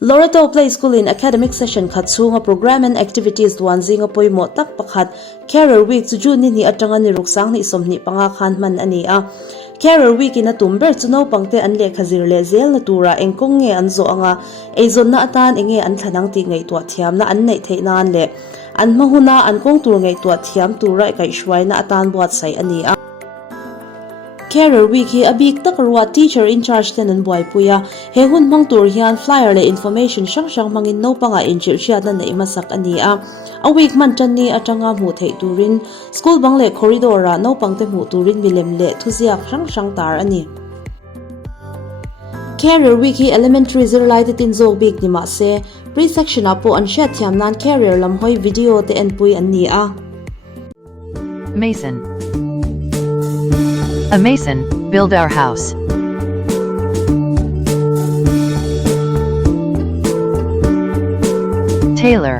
Loroto Play School in academic session khatsunga program and activities duanzinga poimo tak pakhat career week chu June ni atanga ni ruksang ni somni panga khan man ani a career week in a tumber chuno pangte an le khazir le zel na tura engkong nge anzo anga eizon na atan enge an thanang ti ngai to thiam na an nei theina an le an mahuna an kong tur ngai to thiam tura kai shwai na atan buat sai ani a Career week hi abik takarwa teacher in charge tenan boy puya he hun mangtur hian flyer le information sang mangin no panga inchil hriat na nei masak ani a week man tan ni atanga mu thei turin school bang le corridor ra no pangte mu turin milem le thuziak sang tar ani Career week hi elementary zirlai te tin zog big ni ma se pre section apo an sha thiam nan career lam hoi video te en pui an ni a Mason. A mason, build our house. Tailor.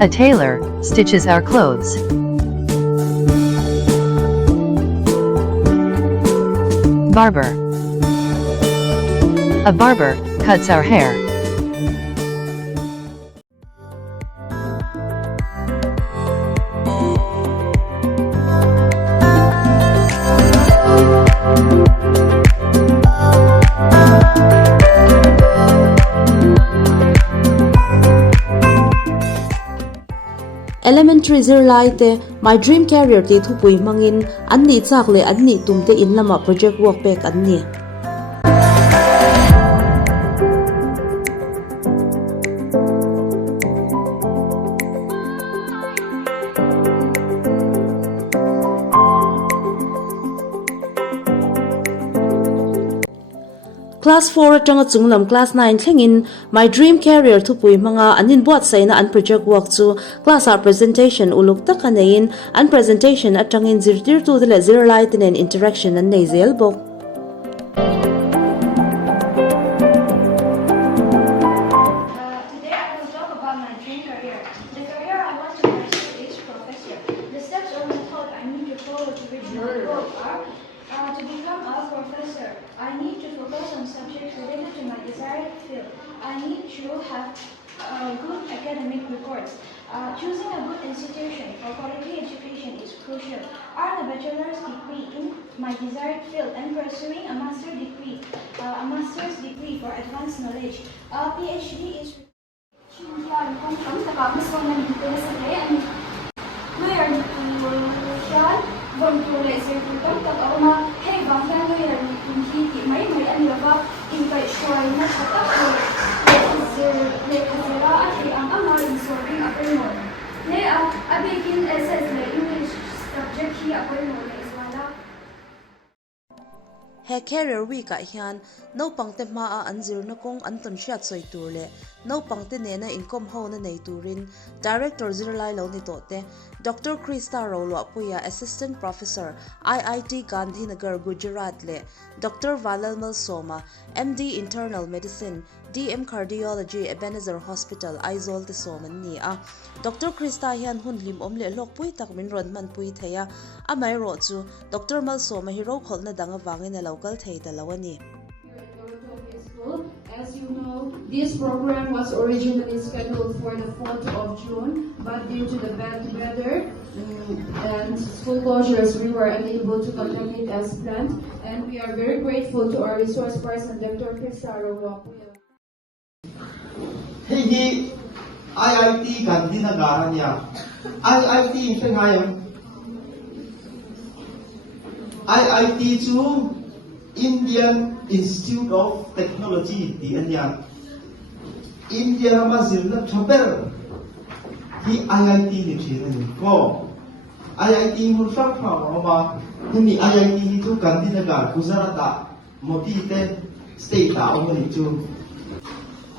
A tailor stitches our clothes. Barber. A barber cuts our hair. Elementary zirlai te my dream career te thupui mangin anni chak le anni tumte in lama project work pack anni Class 4 atanga chunglam class 9 thlengin my dream career thupui manga anin buat saina an project work chu class our presentation uluk takanein an presentation atangin zirtir tu le zirlai tenen interaction an nei zel bok Today I will talk about my dream career. The career I want to pursue is professor. The steps or method I need to follow to reach my goal are to become a professor. I need to focus on subjects related to my desired field. I need to have good academic records. Choosing a good institution for quality education is crucial. Earn a bachelor's degree in my desired field and pursuing a master's degree for advanced knowledge. A PhD is he career week a hian no pangte ma a anzir na kong anton hriat soi tur le no pangte ne na income ho na nei turin director zirlai lo ni to te Dr. Krista Rolo puya assistant professor IIT Gandhinagar Gujarat le Dr. Valalmal Soma MD internal medicine DM cardiology Ebenezer Hospital Aizol te soman ni a Dr. Krista hian hun lim om le lok pui tak min ron man pui theya amai ro chu Dr. Mal Soma hiro kholna danga wangin a local thei da lawani As you know, this program was originally scheduled for the 4th of June, but due to the bad weather and school closures, we were unable to conduct it as planned. And we are very grateful to our resource person, Dr. Krista. Hey, IIT Gandhinagar niya. IIT IIT chu Indian Institute of Technology di anya India mazil na thaber hi IIT ni chini ko IIT mulfak ma ni IIT ni tu Gandhinagar Gujarat moti te state ta omani chu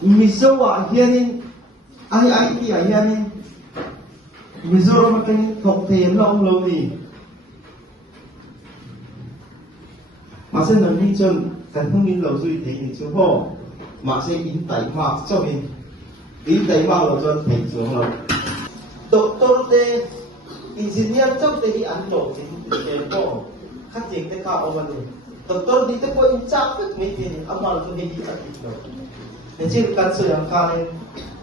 Mizowa hianin IIT hianin Mizoram kan thokte long lo ni Masa nanti chun kan hungin lo zui te ni chu ho ma se in tai ma cho in tai ma lo chun thei chu lo doctor te engineer chok te hi an lo chin te ko khát tiền te ka o ma ni doktor dito po in chapet may din amal to hindi sakit no. Jadi kanso yang kane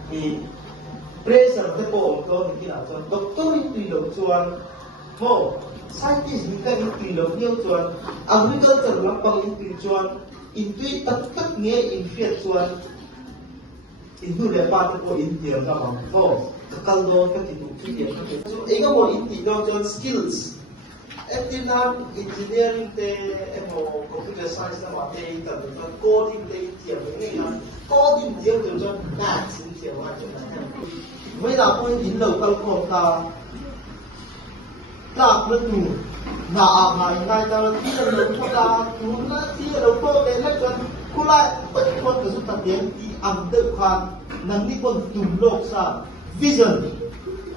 i pressure te po to hindi na so doktor itu lo chuan mo scientist ni ka itu lo ni chuan agriculture lang pang itu chuan itu tak nge infect chuan itu le pa te po India ka bang ko kaldo ka titu ki so ega mo itu lo chuan skills Etinan engineering te emo computer science na mate ita to coding te tia me na coding dia to jo maths ni tia wa jo na mai la po in lo kal ko ta lu tu na a mai nai ta ti lo ko ta tu na ti lo ko le na kan ku la ko ko to su ta den ti am de khan nang ni kon tum lok sa vision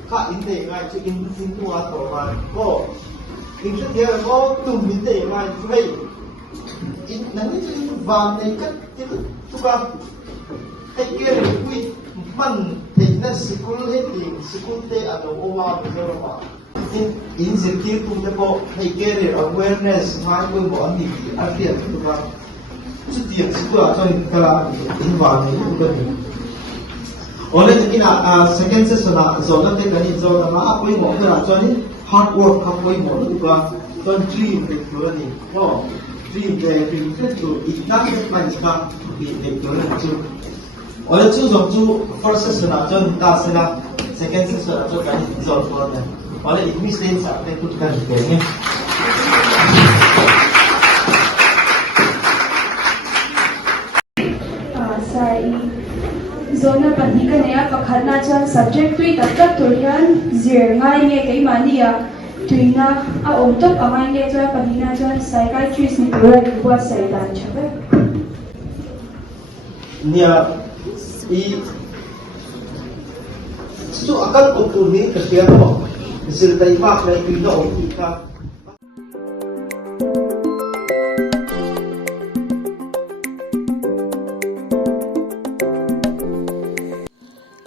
ka in de ngai chu in tu wa to ma ko in the year of 2 minutes, my friend. In Nancy Van Naked to come take care with man, take the school heading, school day at the Oma Zoroma. In the key to the book, take care awareness, my way on the idea to come to the school in Van Naked. Only in a second session, so that they can enjoy the map way more than hard work halfway more don't dream the learning no dream the dream to ignite my spark be the learning to or to first session John tasela second session John kan result for them or it means things are they put kan ke zona pandika naya pakhatna chan subject tui tak turian zir ngai nge kai mania tuina a omtok angai nge cha panina chan psychiatrist ni pura buat sai dan chabe nia I su akal ko ni kasiya mo zir dai mak lai tuina o ka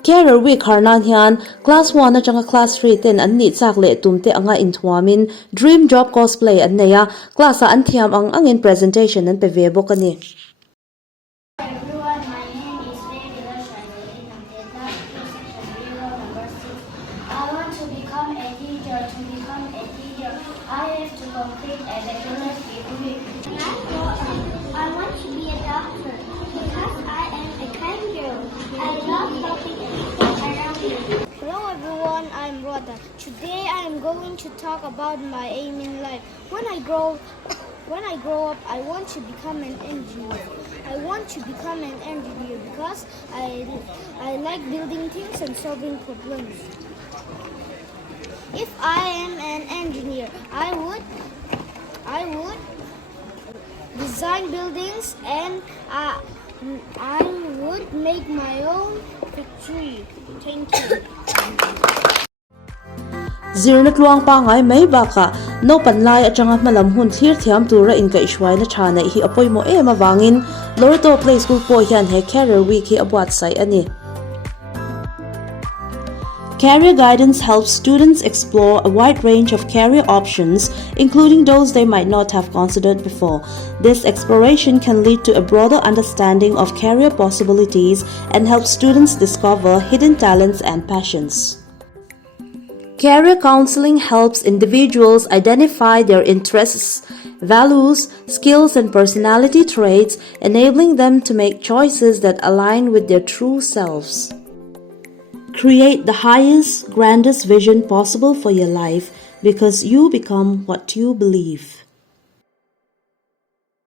Career week harnan hian class 1 atanga class 3 ten an ni chak le tumte anga inthuamin dream job cosplay an neya class a an thiam angin presentation an pe ve bok ani Everyone, my name is Leila Shailin Amteta, section 0, number 6. I want to become a teacher. To become a teacher, I have to complete a regular degree. I want to be a doctor because I am a kind girl. I love helping people around me. Hello everyone, I'm Rhoda. Today I am going to talk about my aim in life. When I grow up, I want to become an engineer. I want to become an engineer because I like building things and solving problems. If I am an engineer, I would design buildings and I would make my own factory. Thank you. zirna tluang pa ngai mai ba ka no panlai atanga malam hun thir thiam tura in ka ishwai na thana hi apoi mo ema wangin Loroto Play School po hian he career week hi abwat sai ani Career guidance helps students explore a wide range of career options, including those they might not have considered before. This exploration can lead to a broader understanding of career possibilities and help students discover hidden talents and passions. Career counseling helps individuals identify their interests, values, skills, and personality traits, enabling them to make choices that align with their true selves. Create the highest, grandest vision possible for your life because you become what you believe.